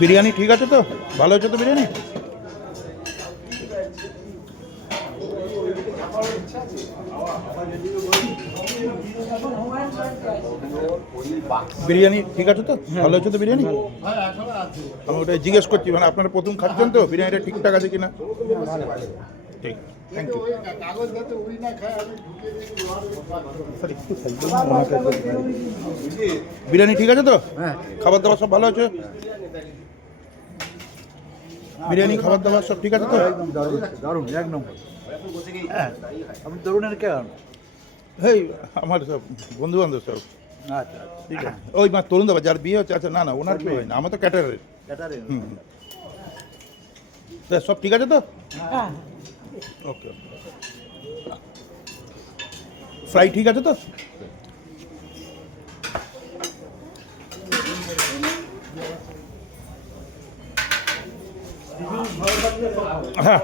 বিরিয়ানি ঠিক আছে তো? ভালো হচ্ছে তো বিরিয়ানি? বিরিয়ানি ঠিক আছে তো? ভালো হচ্ছে তো বিরিয়ানি? আমি ওটাই জিজ্ঞেস করছি, মানে আপনারা প্রথম খাচ্ছেন তো, বিরিয়ানিটা ঠিকঠাক আছে কিনা। ঠিক, থ্যাংক ইউ। বিরিয়ানি ঠিক আছে তো? খাবার দাবার সব ভালো আছে? বিরিয়ানি খাবার দাবার সব ঠিক আছে তো? একদম দারুণ দারুণ এক নম্বর। হ্যাঁ, আপনি তরুণের কেন? এই আমার সব বন্ধু বান্ধব সব। আচ্ছা ঠিক আছে। ওই মা তরুণ দাবা যার বিয়ে হচ্ছে, আচ্ছা না না ওনার বিয়ে হয় না, আমার তো ক্যাটারের। ক্যাটারিং। সব ঠিক আছে তো? ওকে। ফ্রাই ঠিক আছে তো? হ্যাঁ